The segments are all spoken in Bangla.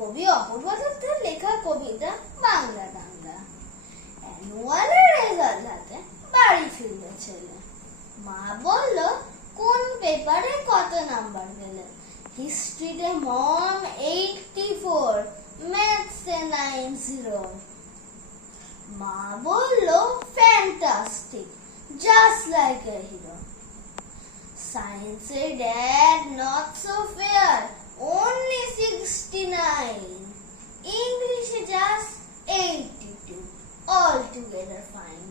কবি অপূর্ব দত্তের লেখা কবিতা বাংলা ডাঙ্গা। অ্যানুয়ালের রেজাল্ট হাতে বাড়ি ফিরল ছেলে। মা বলল, কোন পেপারে কত নাম্বার পেলে? হিস্ট্রিতে মম 84, ম্যাথসে 90। মা বলল, fantastic, just like a hero. সায়েন্সে dad not so fair, only 69. ইংলিশে জাস্ট 82, altogether fine.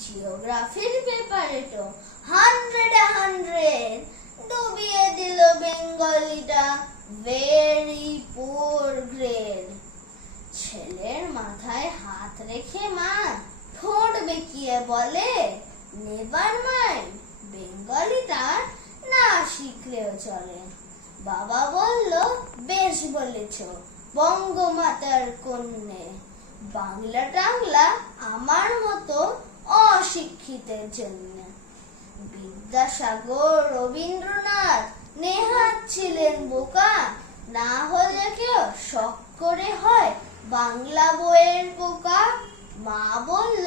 জিওগ্রাফির পেপারে তো 100 ডুবিয়ে দিল বেঙ্গলিটা, ভেরি পুয়ার গ্রেড। ছেলের মাথায় হাত রেখে মা ঠোঁট বেঁকিয়ে বলে, নেভার মাইন্ড, বেঙ্গলিটা না শিখলেও চলে। বাবা বলল, বেশ বলেছ, বঙ্গমাতার কন্যে। বাংলা টাংলা আমার মতো অশিক্ষিতের জন্য। বিদ্যাসাগর, রবীন্দ্রনাথ, নেহাত ছিলেন বোকা, না হলে কেউ শখ করে হয় বাংলা বইয়ের পোকা। মা বলল,